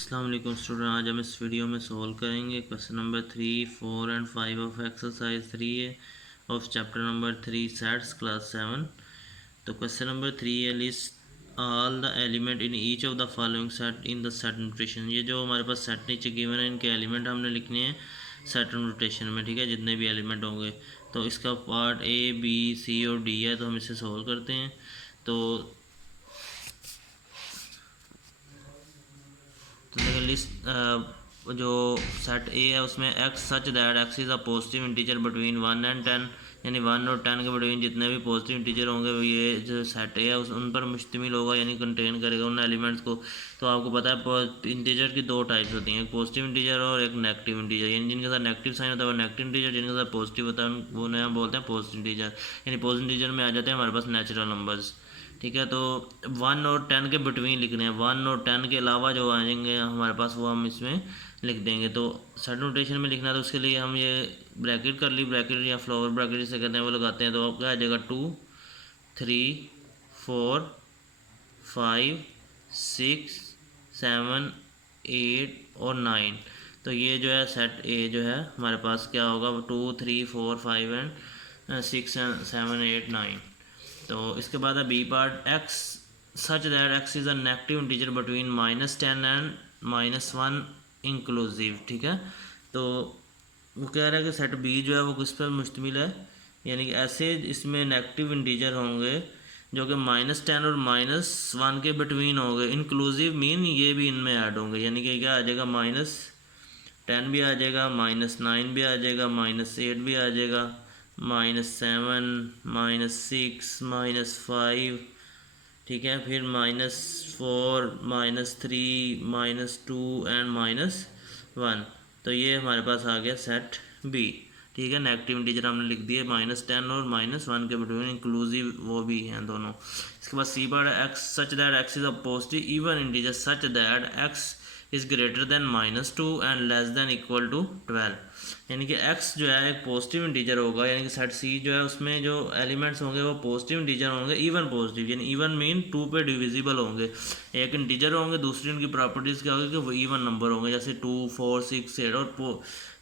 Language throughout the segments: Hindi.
अस्सलाम वालेकुम स्टूडेंट, आज हम इस वीडियो में सॉल्व करेंगे question number 3, 4 and 5 of exercise 3 है of chapter number 3 sets class 7। तो क्वेश्चन नंबर 3 है list all the element in each of the following set in the set notation. ये जो हमारे पास सेट नीचे गिवन है इनके एलिमेंट हमने लिखने हैं सेट नोटेशन में, ठीक है, जितने भी एलिमेंट होंगे। तो इसका पार्ट ए बी सी और डी है, तो हम इसे सॉल्व करते हैं। तो देखिए लिस्ट जो सेट ए है उसमें x such that X is a positive integer between 1 and 10, यानी 1 और 10 के बिटवीन जितने भी पॉजिटिव इंटीजर होंगे वो ये जो सेट ए है उन पर मुश्तमिल होगा, यानी कंटेन करेगा उन एलिमेंट्स को। तो आपको पता है इंटीजर की दो टाइप्स होती हैं, एक पॉजिटिव इंटीजर और एक नेगेटिव इंटीजर। यानी जिनके साथ नेगेटिव साइन होता है वो नेगेटिव इंटीजर, जिनके साथ पॉजिटिव होता है वो नया बोलते हैं पॉजिटिव इंटीजर। यानी पॉजिटिव इंटीजर में आ जाते हैं हमारे पास नेचुरल नंबर्स, ठीक है। तो 1 और 10 के बिटवीन लिखने हैं, 1 और 10 के अलावा जो आएंगे हमारे पास वो हम इसमें लिख देंगे। तो सेट नोटेशन में लिखना है तो उसके लिए हम ये ब्रैकेट कर ली, ब्रैकेट या फ्लावर ब्रैकेट जिसे कहते हैं वो लगाते हैं। तो क्या आ जाएगा 2 3 4 5 6 7 8 और 9। तो ये जो है सेट ए जो है हमारे पास क्या होगा 2 3 4 5 एंड 6 7 8 9। तो इसके बाद है B part X such that X is a negative integer between -10 and -1 inclusive, ठीक है। तो वो कह रहा है कि सेट बी जो है वो किस पर मुश्तमिल है, यानी कि ऐसे इसमें नेगेटिव इंटीजर होंगे जो कि -10 और -1 के बिटवीन होंगे। इंक्लूसिव मीन ये भी इनमें ऐड होंगे, यानी कि क्या आ जाएगा -10 भी आ जाएगा, -9 भी आ जाएगा, -8 भी आ जाएगा, -7 -6 -5, ठीक है। फिर -4 -3 -2 एंड -1। तो ये हमारे पास आ गया सेट बी, ठीक है। नेगेटिव इंटीजर हमने लिख दिए -10 और -1 के बिटवीन, इंक्लूसिव वो भी हैं दोनों। इसके बाद C part X such that X is a positive even integer such that X is greater than -2 and less than equal to 12। यानी कि x जो है एक पॉजिटिव इंटीजर होगा, यानी कि सेट सी जो है उसमें जो एलिमेंट्स होंगे वो पॉजिटिव इंटीजर होंगे, इवन पॉजिटिव, यानी इवन मीन 2 पे डिविजिबल होंगे। एक इंटीजर होंगे, दूसरी उनकी प्रॉपर्टीज़ क्या होगी कि वो इवन नंबर होंगे, जैसे 2 4 6 8। और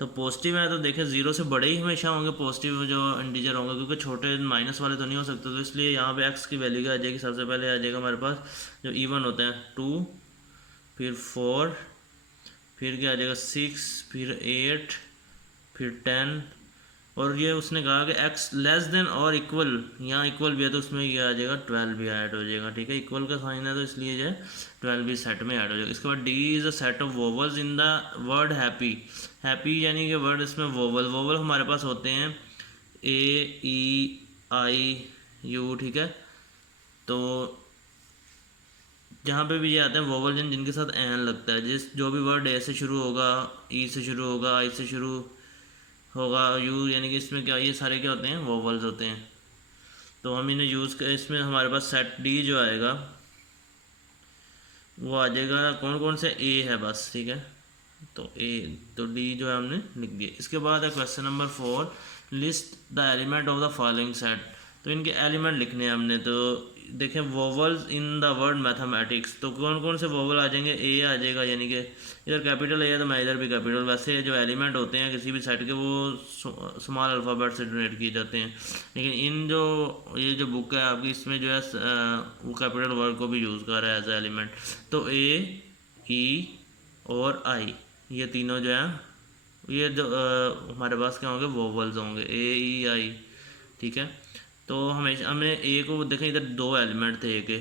तो पॉजिटिव है तो देखें जीरो से बड़े ही हमेशा होंगे पॉजिटिव जो इंटीजर होंगे, क्योंकि छोटे माइनस वाले तो नहीं हो सकते। तो इसलिए यहाँ पे x की वैल्यू क्या आ जाएगी, सबसे पहले आ जाएगा हमारे पास जो इवन होता है 2, फिर 4, फिर क्या आ जाएगा 6, फिर 8, फिर 10। और ये उसने कहा कि x लेस देन और इक्वल, यहाँ इक्वल भी है तो उसमें ये आ जाएगा 12 भी ऐड हो जाएगा, ठीक है। इक्वल का साइन है तो इसलिए जो है 12 भी सेट में ऐड हो जाएगा। इसके बाद D is a set of vowels in the word happy. Happy यानी कि वर्ड इसमें वोवल वोवल हमारे पास होते हैं ए ई आई यू, ठीक है। तो जहाँ पे भी ये आते हैं वोवल जिनके साथ एन लगता है, जो भी वर्ड ए से शुरू होगा, ई से शुरू होगा, आई से शुरू होगा, यू, यानी कि इसमें क्या ये सारे क्या होते हैं वोवल्स होते हैं। तो हम इन्हें यूज़ कर, इसमें हमारे पास सेट डी जो आएगा वो आ जाएगा कौन कौन से ए है बस, ठीक है। तो ए तो डी जो है हमने लिख दिया। इसके बाद है question number 4 list the element of the following set. तो इनके एलिमेंट लिखने हैं हमने। तो देखें vowels in the word mathematics, तो कौन कौन से वोवल आ जाएंगे, ए आ जाएगा, यानी कि इधर कैपिटल ए है तो मैं इधर भी कैपिटल। वैसे जो एलिमेंट होते हैं किसी भी सेट के वो स्मॉल अल्फ़ाबेट से डोनेट किए जाते हैं, लेकिन इन जो ये जो बुक है आपकी इसमें जो है वो कैपिटल वर्ड को भी यूज़ कर रहा है एज एलिमेंट। तो ए ई और आई ये तीनों जो है ये जो हमारे पास क्या होंगे वोवल्स होंगे, ए ई आई, ठीक है। तो हमेशा हमने ए को देखें इधर दो एलिमेंट थे ए के,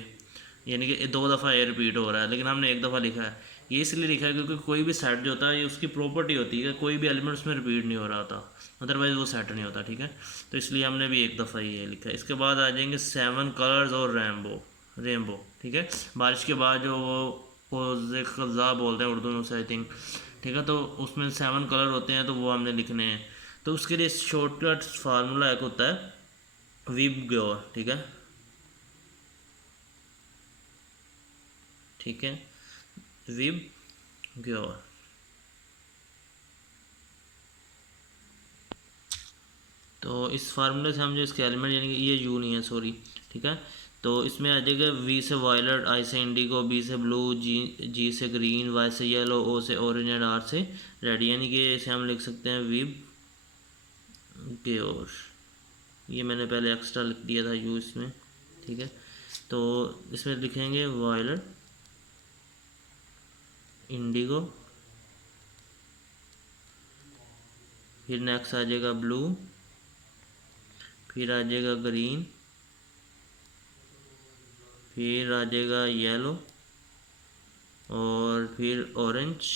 यानी कि 2 दफ़ा ए रिपीट हो रहा है, लेकिन हमने एक दफ़ा लिखा है। ये इसलिए लिखा है क्योंकि कोई भी सेट जो होता है ये उसकी प्रॉपर्टी होती है कि कोई भी एलिमेंट उसमें रिपीट नहीं हो रहा होता, अदरवाइज़ वो सेट नहीं होता, ठीक है। तो इसलिए हमने भी एक दफ़ा ये लिखा है। इसके बाद आ जाएंगे 7 कलर्स और रेनबो, ठीक है। बारिश के बाद जो वो ख़ज़ा बोलते हैं उर्दू में से आई थिंक, ठीक है। तो उसमें 7 कलर होते हैं तो वो हमने लिखने हैं। तो उसके लिए शॉर्टकट फार्मूला एक होता है विब ग्योर, ठीक है, ठीक है, विब ग्योर। तो इस फार्मूले से हम जो इसके एलिमेंट यानी कि ये यू नहीं है सॉरी, ठीक है। तो इसमें आ जाएगा वी से वायलेट, आई से इंडिगो, बी से ब्लू, जी से ग्रीन, वाई से येलो, ओ से ऑरेंज एंड आर से रेड, यानी कि इसे हम लिख सकते हैं विब के। और ये मैंने पहले एक्स्ट्रा लिख दिया था यू इसमें, ठीक है। तो इसमें लिखेंगे वायलेट, इंडिगो, फिर नेक्स्ट आ जाएगा ब्लू, फिर आ जाएगा ग्रीन, फिर आ जाएगा येलो, और फिर ऑरेंज,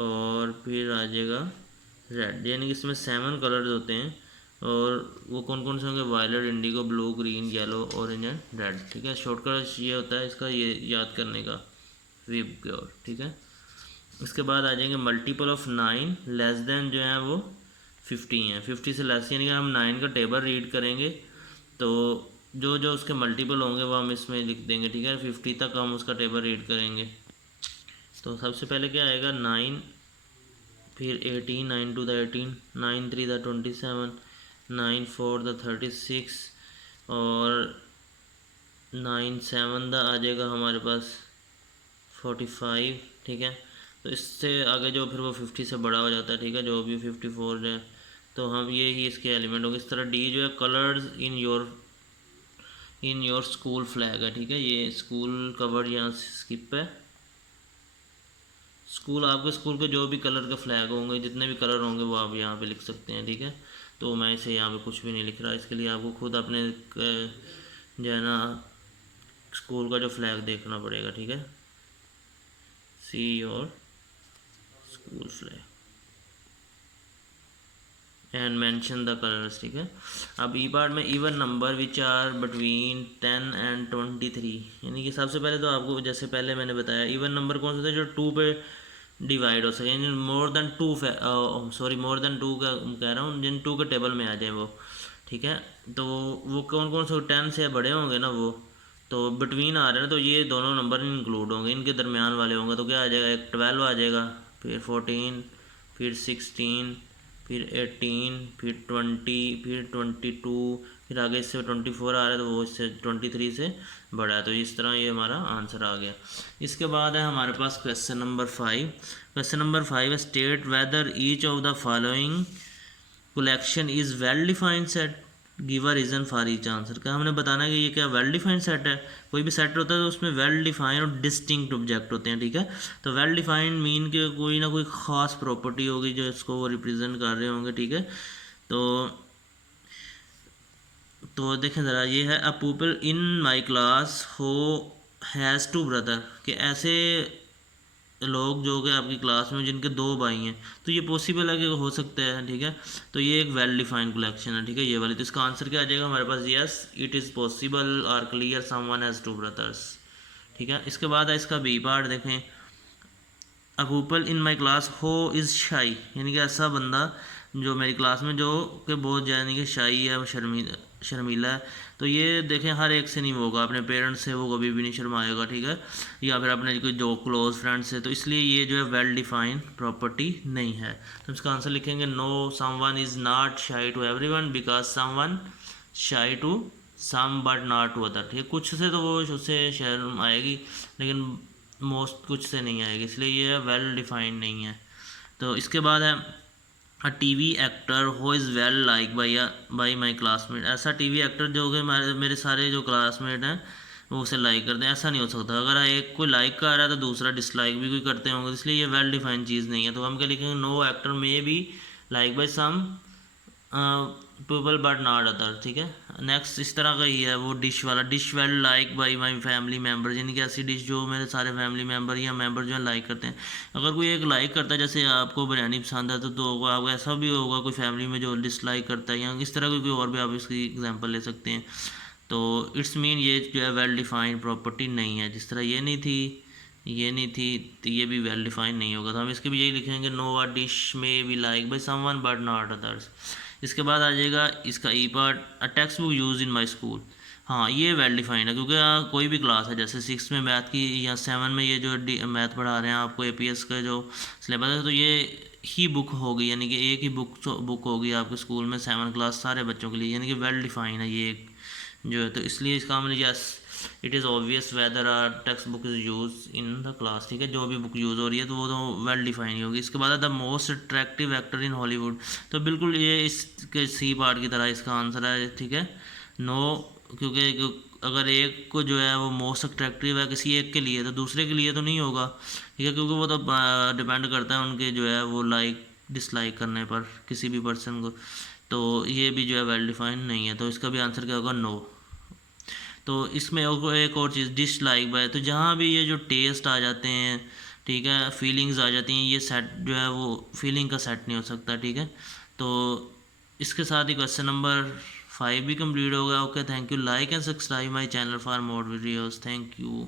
और फिर आ जाएगा रेड, यानी कि इसमें 7 कलर्स होते हैं। और वो कौन कौन से होंगे? Violet, indigo, blue, green, yellow, orange and red, ठीक है। शॉर्टकट ये होता है इसका, ये याद करने का, विब के। और ठीक है, इसके बाद आ जाएंगे मल्टीपल ऑफ 9 लेस देन जो है वो 50 हैं, 50 से लेस, यानी कि हम 9 का टेबल रीड करेंगे तो जो जो उसके मल्टीपल होंगे वो हम इसमें लिख देंगे, ठीक है। 50 तक हम उसका टेबल रीड करेंगे। तो सबसे पहले क्या आएगा? 9, फिर 18, 9 2 द 18, 9 3 द 27, 9 4 द 36, और 9 7 द आ जाएगा हमारे पास 45, ठीक है। तो इससे आगे जो फिर वो 50 से बड़ा हो जाता है, ठीक है, जो भी 54 है। तो हम ये ही इसके एलिमेंट होंगे। इस तरह डी जो है colours in your school flag है, ठीक है। ये स्कूल का वर्ड यहाँ से स्किप है। स्कूल, आपके स्कूल के जो भी कलर के फ्लैग होंगे, जितने भी कलर होंगे वो आप यहाँ पे लिख सकते हैं, ठीक है। तो मैं इसे यहाँ पे कुछ भी नहीं लिख रहा, इसके लिए आपको खुद अपने जो है ना स्कूल का जो फ्लैग देखना पड़ेगा, ठीक है। See your school flag and mention the colours, ठीक है। अब ई पार्ट में even number which are between 10 and 23, यानी कि सबसे पहले तो आपको जैसे पहले मैंने बताया इवन नंबर कौन सा था जो 2 पे डिवाइड हो सके, यानी more than 2, sorry more than 2 का कह रहा हूँ, जिन 2 के टेबल में आ जाए वो, ठीक है। तो वो कौन कौन से 10 से बड़े होंगे ना वो, तो बिटवीन आ रहे हैं, तो ये दोनों नंबर इंक्लूड होंगे, इनके दरमियान वाले होंगे। तो क्या आ जाएगा? एक 12 आ जाएगा, फिर 14, फिर 16, फिर 18, फिर 20, फिर 22, फिर आगे इससे 24 आ रहा है तो वो इससे 23 से बड़ा है। तो इस तरह ये हमारा आंसर आ गया। इसके बाद है हमारे पास क्वेश्चन नंबर 5। क्वेश्चन नंबर 5 है state whether each of the following collection is well defined set, give a reason for each answer. का हमने बताना है कि ये क्या वेल डिफाइंड सेट है। कोई भी सेट होता है तो उसमें वेल डिफाइंड और डिस्टिंक्ट ऑब्जेक्ट होते हैं, ठीक है। तो वेल डिफाइंड मीन के कोई ना कोई ख़ास प्रॉपर्टी होगी जो इसको वो रिप्रेजेंट कर रहे होंगे, ठीक है। तो देखें ज़रा, ये है a people in my class हो हैज़ 2 ब्रदर, कि ऐसे लोग जो कि आपकी क्लास में जिनके 2 भाई हैं, तो ये पॉसिबल है कि हो सकता है, ठीक है। तो ये एक वेल डिफाइंड कलेक्शन है, ठीक है, ये वाली। तो इसका आंसर क्या आ जाएगा हमारे पास? यस इट इज़ पॉसिबल और क्लियर समवन हैज़ 2 ब्रदर्स, ठीक है। इसके बाद है इसका बी पार्ट, देखें a people in my class हो इज़ शाई, यानी कि ऐसा बंदा जो मेरी क्लास में जो कि बहुत यानी कि शाई है, शर्मीला है। तो ये देखें हर एक से नहीं होगा, अपने पेरेंट्स से वो कभी भी नहीं शर्माएगा, ठीक है, या फिर अपने कोई जो क्लोज फ्रेंड्स है। तो इसलिए ये जो है वेल डिफाइंड प्रॉपर्टी नहीं है। तो इसका आंसर लिखेंगे no someone is not shy to everyone because someone shy to some but not to other, ठीक है। कुछ से तो वो उससे शर्म आएगी लेकिन मोस्ट कुछ से नहीं आएगी, इसलिए ये वेल डिफाइंड नहीं है। तो इसके बाद है a TV actor who is well like by my classmate, ऐसा टीवी एक्टर जो कि मेरे सारे जो क्लासमेट हैं वो उसे लाइक करते हैं, ऐसा नहीं हो सकता। अगर एक कोई लाइक कर रहा है तो दूसरा डिसलाइक भी कोई करते होंगे, इसलिए ये वेल डिफाइंड चीज़ नहीं है। तो हम क्या लिखेंगे? No actor may be like by some people but not other, ठीक है। नेक्स्ट इस तरह का ही है वो डिश वाला, dish well like by my family member, यानी कि ऐसी डिश जो मेरे सारे फैमिली मेम्बर या मेम्बर जो है लाइक करते हैं। अगर कोई एक लाइक करता है, जैसे आपको बिरयानी पसंद है तो आपको ऐसा भी होगा कोई फैमिली में जो डिसलाइक करता है, या इस तरह की कोई और भी आप इसकी एग्जांपल ले सकते हैं। तो इट्स मीन ये जो है वेल डिफाइंड प्रॉपर्टी नहीं है। जिस तरह ये नहीं थी, ये नहीं थी, तो ये भी वेल डिफाइंड नहीं होगा। तो हम इसके भी यही लिखेंगे नो अ डिश में be like by someone but not others. इसके बाद आ जाएगा इसका E part a text book use in my school. हाँ ये वेल डिफाइंड है, क्योंकि कोई भी क्लास है, जैसे 6 में मैथ की या 7 में ये जो मैथ पढ़ा रहे हैं आपको एपीएस का जो सिलेबस है, तो ये ही बुक होगी, यानी कि एक ही बुक होगी आपके स्कूल में 7 क्लास सारे बच्चों के लिए, यानी कि वेल डिफाइंड है ये जो है, तो इसलिए इसका मतलब yes it is obvious whether our textbook is use in the class, ठीक है, जो भी बुक यूज़ हो रही है तो वो तो वेल डिफाइन होगी। इसके बाद the most attractive actor in Hollywood, तो बिल्कुल ये इसके सी पार्ट की तरह इसका आंसर है, ठीक है, नो, क्योंकि अगर एक को जो है वो मोस्ट अट्रैक्टिव है किसी एक के लिए तो दूसरे के लिए तो नहीं होगा, ठीक है, क्योंकि वो तो डिपेंड करता है उनके जो है वो लाइक डिसलाइक करने पर किसी भी पर्सन को, तो ये भी जो है वेल डिफाइंड नहीं है, तो इसका भी आंसर क्या होगा, नो। तो इसमें एक और चीज़ डिश लाइक बाय, तो जहाँ भी ये जो टेस्ट आ जाते हैं, ठीक है, फीलिंग्स आ जाती हैं, ये सेट जो है वो फीलिंग का सेट नहीं हो सकता, ठीक है। तो इसके साथ ही क्वेश्चन नंबर 5 भी कंप्लीट हो गया। Okay, thank you, like and subscribe my channel for more videos, thank you.